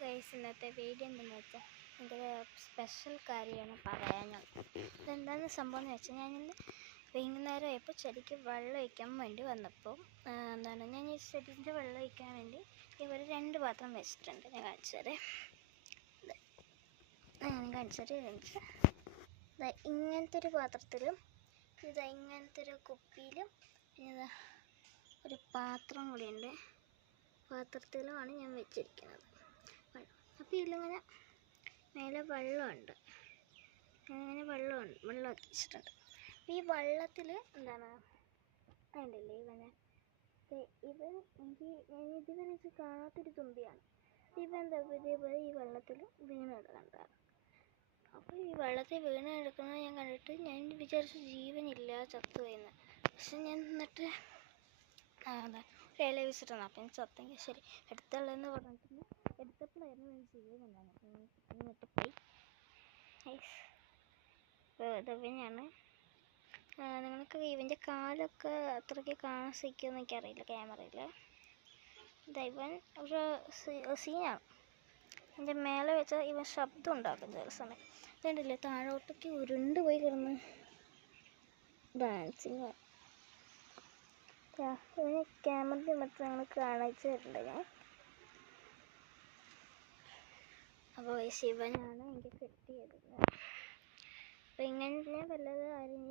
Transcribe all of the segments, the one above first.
Guys, ഇന്നത്തെ video എന്തെന്ന് വെച്ചാൽ ഭയങ്കര സ്പെഷ്യൽ കാര്യമാണ് പറയാനുള്ളത്. ഇതെന്താണെന്ന് സംഭവം എന്ന് വെച്ചാൽ ഞാനിന്ന് വൈകുന്നേരം ആയപ്പോൾ ചെടിക്ക് വെള്ളം ഒഴിക്കാൻ വേണ്ടി വന്നപ്പോൾ ഞാൻ ഈ ചെടിൻ്റെ വെള്ളം ഒഴിക്കാൻ വേണ്ടി ഇവർ 2 പാത്രം വെച്ചിട്ടുണ്ട്. ഞാൻ കാണിച്ചത് ഇങ്ങനത്തെ ഒരു പാത്രത്തിലും ഇങ്ങനത്തെ ഒരു കുപ്പിയിലും പിന്നെ ഒരു പാത്രം കൂടിയുണ്ട്. പാത്രത്തിലുമാണ് ഞാൻ വെച്ചിരിക്കുന്നത്. അപ്പോൾ ഇതിലിങ്ങനെ മേലെ വെള്ളമുണ്ട്, അങ്ങനെ വെള്ളം വെച്ചിട്ടുണ്ട്. അപ്പോൾ ഈ വെള്ളത്തിൽ കണ്ടില്ലേ ഇതുവരെ കാണാത്തൊരു തുമ്പിയാണ്. ഇതേപോലെ ഈ വെള്ളത്തിൽ വീണെടുക്കണ്ടാണ്. അപ്പോൾ ഈ വെള്ളത്തിൽ വീണെടുക്കുന്നത് ഞാൻ കണ്ടിട്ട് ഞാൻ വിചാരിച്ചു ജീവനില്ല, ചത്തുപോയെന്ന്. പക്ഷെ ഞാൻ എന്നിട്ട് ഇല വെച്ചിട്ടാണ്. അപ്പം ഞാൻ ചത്തെങ്കിൽ ശരി എടുത്തുള്ളതെന്ന് പറഞ്ഞിട്ട് എടുത്തപ്പോഴായിരുന്നു ഞാൻ ജീവനുണ്ടാകും. അപ്പം എന്നിട്ട് പോയി ഇതവനാണ്. നിങ്ങൾക്ക് ഇവൻ്റെ കാലൊക്കെ അത്രയ്ക്ക് കാണാൻ സാധിക്കുമെന്ന് എനിക്കറിയില്ല ക്യാമറയിൽ. ഇവൻ ഒരു സീനാണ്. എൻ്റെ മേലെ വെച്ചാൽ ഇവൻ ശബ്ദം ഉണ്ടാക്കും ചില സമയം. ഇതുണ്ടല്ലേ താഴോട്ടേക്ക് ഉരുണ്ട് പോയി കിടന്ന് ഡാൻസിങ്. ഇവന് ക്യാമറയിൽ മറ്റും ഞങ്ങൾ കാണിച്ചു തരുന്നുണ്ട് ഞാൻ. അപ്പോൾ ശിവനാണ് എനിക്ക് കിട്ടിയത്. അപ്പോൾ ഇങ്ങനെ വല്ലത്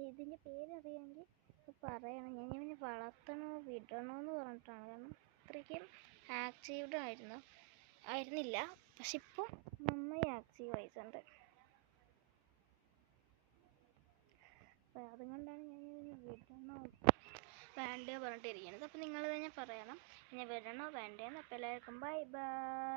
ഇതിൻ്റെ പേരറിയാമെങ്കിൽ പറയണം. ഞാൻ ഇവനെ വളർത്തണോ വിടണോ എന്ന് പറഞ്ഞിട്ടാണ്. കാരണം അത്രയ്ക്കും ആക്റ്റീവ്ഡ് ആയിരുന്നില്ല. പക്ഷെ ഇപ്പോൾ നന്നായി ആക്റ്റീവ് ആയിട്ടുണ്ട്. അപ്പോൾ അതുകൊണ്ടാണ് ഞാൻ ഇവനെ വിടണോ വേണ്ടയോ പറഞ്ഞിട്ടിരിക്കുന്നത്. അപ്പോൾ നിങ്ങൾ തന്നെ പറയണം ഇനി വിടണോ വേണ്ടേന്ന്. അപ്പോൾ എല്ലാവർക്കും ബൈ ബൈ.